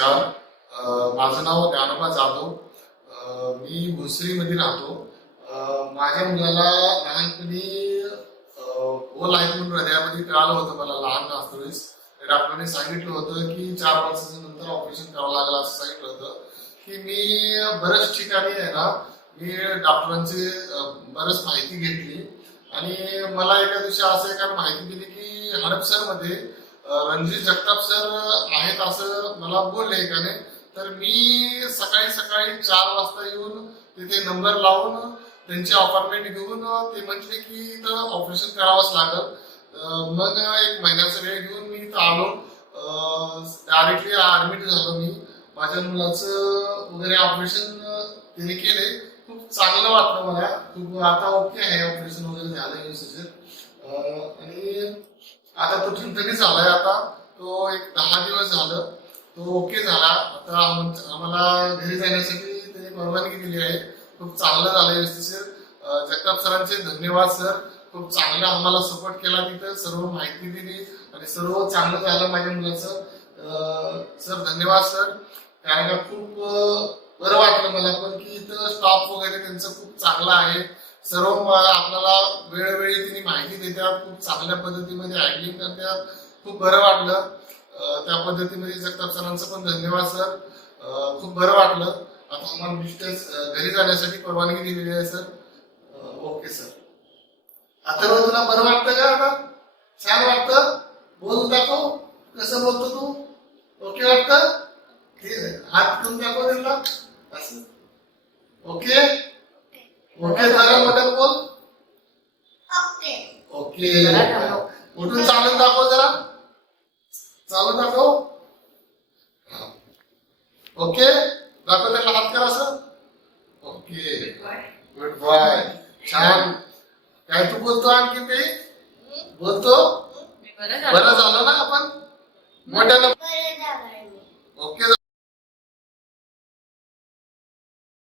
नमस्कार. माझं नाव ज्ञानोबा जाधव. मी भोसरीमध्ये राहतो. माझ्या मुलाला लहानपणी होल आहे म्हणून हृदयामध्ये कळालं होतं. मला लहान असतानाच डॉक्टरांनी सांगितलं होतं की 4 वर्षाच्या नंतर ऑपरेशन करावं लागलं असं सांगितलं होतं. की मी बऱ्याच ठिकाणी आहे ना, मी डॉक्टरांची बरंच माहिती घेतली आणि मला एका दिवशी असं एका माहिती दिली की हडपसरमध्ये रणजित जगताप सर आहेत असं मला बोलले एकाने. तर मी सकाळी सकाळी 4 वाजता येऊन तिथे नंबर लावून त्यांची अपॉइंटमेंट घेऊन ते म्हटले की इथं ऑपरेशन करावंच लागल. मग 1 महिन्याचा वेळ घेऊन मी इथं आलो. डायरेक्टली ऍडमिट झालो मी. माझ्या मुलाचं वगैरे ऑपरेशन त्यांनी केले. खूप चांगलं वाटलं मला. खूप आता ओके आहे, ऑपरेशन वगैरे झालं व्यवस्थित. आणि आता तो ठणठणीत झालाय. आता तो एक 10 दिवस झालं तो ओके झाला. आता आम्हाला घरी जाण्यासाठी त्यांनी परवानगी दिली आहे. खूप चांगलं झालं व्यवस्थित. जगताप सरांचे धन्यवाद सर. खूप चांगला आम्हाला सपोर्ट केला, तिथं सर्व माहिती दिली आणि सर्व चांगलं झालं माझ्या मुलाचं. सर धन्यवाद सर. कारण का खूप बरं वाटलं मला पण की इथं स्टाफ वगैरे त्यांचं खूप चांगला आहे. सर्व आपल्याला वेळोवेळी त्यांनी माहिती देतात. खूप चांगल्या पद्धतीमध्ये हँडलिंग करतात. खूप बरं वाटलं. त्या पद्धतीमध्ये जगताप सरांचं पण धन्यवाद सर. खूप बरं वाटलं. आता आम्हाला डिस्टन्स घरी जाण्यासाठी परवानगी दिलेली आहे सर. Okay sir. आता तुला बरं वाटतं का? आता छान वाटतं. बोलून दाखव. कसं बोलतो तू? ओके वाटतं? ठीक आहे. हात करून दाखव त्यांना असं. ओके ओके जरा मोठ्यात बोल. ओके. उठून चालून दाखव जरा. चालून दाखव. ओके दाखव त्याला हात करा असं. Okay good boy. छान. काय तू बोलतो आणखी ते बोलतो? बरं झालं ना आपण मोठ्याला